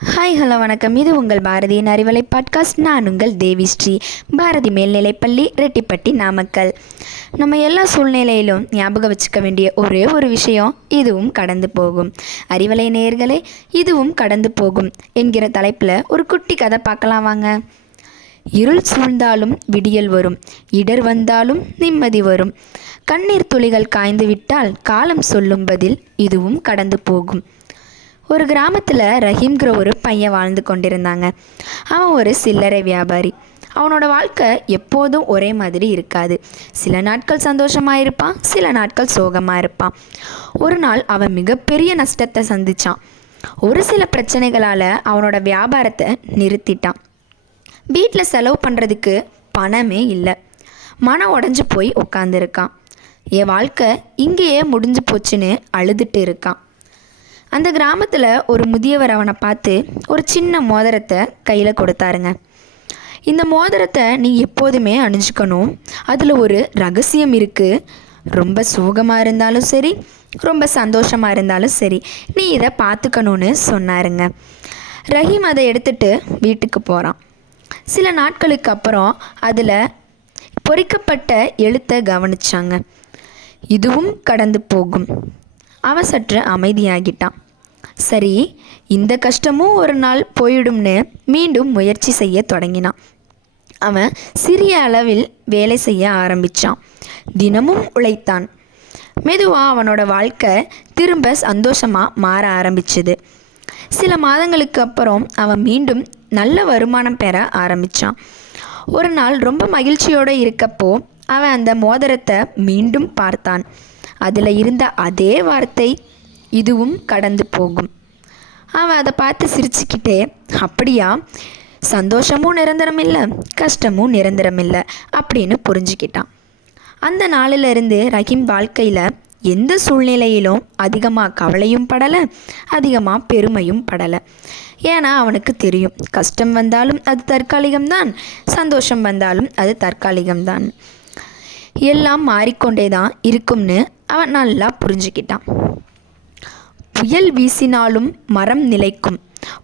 Hi hello வணக்கம். இது உங்கள் பாரதியின் அறிவலை பாட்காஸ்ட். நான் உங்கள் தேவி ஸ்ரீ. பாரதி மேல்நிலைப்பள்ளி, ரெட்டிப்பட்டி, நாமக்கல். நம்ம எல்லா சூழ்நிலையிலும் ஞாபகம் வச்சுக்க வேண்டிய ஒரே ஒரு விஷயம், இதுவும் கடந்து போகும். அறிவலை நேயர்களே, இதுவும் கடந்து போகும் என்கிற தலைப்பில் ஒரு குட்டி கதை பார்க்கலாம் வாங்க. இருள் சூழ்ந்தாலும் விடியல் வரும், இடர் வந்தாலும் நிம்மதி வரும், கண்ணீர் துளிகள் காய்ந்து விட்டால் காலம் சொல்லும் பதில், இதுவும் கடந்து போகும். ஒரு கிராமத்தில் ரஹீம்கிற ஒரு பையன் வாழ்ந்து கொண்டிருந்தாங்க. அவன் ஒரு சில்லறை வியாபாரி. அவனோட வாழ்க்கை எப்போதும் ஒரே மாதிரி இருக்காது. சில நாட்கள் சந்தோஷமாக இருப்பான், சில நாட்கள் சோகமாக இருப்பான். ஒரு நாள் அவன் மிகப்பெரிய நஷ்டத்தை சந்தித்தான். ஒரு சில பிரச்சனைகளால் அவனோட வியாபாரத்தை நிறுத்திட்டான். வீட்டில் செலவு பண்ணுறதுக்கு பணமே இல்லை. மனம் உடஞ்சி போய் உட்காந்துருக்கான். என் வாழ்க்கை இங்கேயே முடிஞ்சு போச்சுன்னு அழுதுட்டு இருக்கான். அந்த கிராமத்தில் ஒரு முதியவர் அவனை பார்த்து ஒரு சின்ன மோதிரத்தை கையில் கொடுத்தாருங்க. இந்த மோதிரத்தை நீ எப்போதுமே அணிஞ்சுக்கணும், அதில் ஒரு ரகசியம் இருக்குது. ரொம்ப சோகமாக இருந்தாலும் சரி, ரொம்ப சந்தோஷமாக இருந்தாலும் சரி, நீ இதை பார்த்துக்கணுன்னு சொன்னாருங்க. ரஹீம் அதை எடுத்துகிட்டு வீட்டுக்கு போகிறான். சில நாட்களுக்கு அப்புறம் அதில் பொறிக்கப்பட்ட எழுத்தை கவனிச்சாங்க. இதுவும் கடந்து போகும். அவன் சற்று அமைதியாகிட்டான். சரி, இந்த கஷ்டமும் ஒரு நாள் போயிடும்னு மீண்டும் முயற்சி செய்ய தொடங்கினான். அவன் சிறிய அளவில் வேலை செய்ய ஆரம்பித்தான். தினமும் உழைத்தான். மெதுவாக அவனோட வாழ்க்கை திரும்ப சந்தோஷமாக மாற ஆரம்பிச்சுது. சில மாதங்களுக்கு அப்புறம் அவன் மீண்டும் நல்ல வருமானம் பெற ஆரம்பித்தான். ஒரு நாள் ரொம்ப மகிழ்ச்சியோடு இருக்கப்போ அவன் அந்த மோதிரத்தை மீண்டும் பார்த்தான். அதில் இருந்த அதே வார்த்தை, இதுவும் கடந்து போகும். அவன் அதை பார்த்து சிரிச்சுக்கிட்டே, அப்படியா, சந்தோஷமும் நிரந்தரம் இல்லை, கஷ்டமும் நிரந்தரம் இல்லை அப்படின்னு புரிஞ்சுக்கிட்டான். அந்த நாளிலிருந்து ரஹீம் வாழ்க்கையில் எந்த சூழ்நிலையிலும் அதிகமாக கவலையும் படலை, அதிகமாக பெருமையும் படலை. ஏன்னா அவனுக்கு தெரியும், கஷ்டம் வந்தாலும் அது தற்காலிகம்தான், சந்தோஷம் வந்தாலும் அது தற்காலிகம்தான், எல்லாம் மாறிக்கொண்டே தான் இருக்கும்னு அவன் நல்லா புரிஞ்சுக்கிட்டான். புயல் வீசினாலும் மரம் நிலைக்கும்,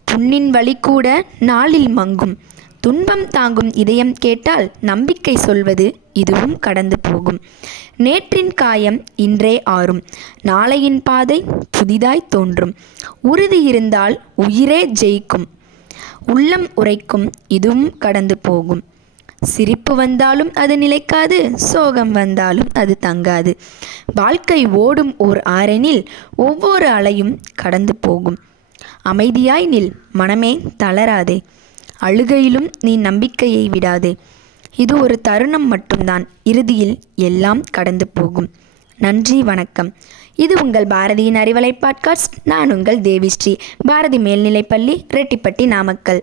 புண்ணின் வழி கூட நாளில் மங்கும், துன்பம் தாங்கும் இதயம் கேட்டால் நம்பிக்கை சொல்வது, இதுவும் கடந்து போகும். நேற்றின் காயம் இன்றே ஆறும், நாளையின் பாதை புதிதாய் தோன்றும், உறுதி இருந்தால் உயிரே ஜெயிக்கும், உள்ளம் உரைக்கும், இதுவும் கடந்து போகும். சிரிப்பு வந்தாலும் அது நிலைக்காது, சோகம் வந்தாலும் அது தங்காது. வாழ்க்கை ஓடும் ஓர் ஆறெனில் ஒவ்வொரு அலையும் கடந்து போகும். அமைதியாய் நில், மனமே தளராதே, அழுகையிலும் நீ நம்பிக்கையை விடாதே. இது ஒரு தருணம் மட்டும்தான், இறுதியில் எல்லாம் கடந்து போகும். நன்றி, வணக்கம். இது உங்கள் பாரதியின் அறிவலை பாட்காஸ்ட். நான் உங்கள் தேவி ஸ்ரீ. பாரதி மேல்நிலைப்பள்ளி, ரெட்டிப்பட்டி, நாமக்கல்.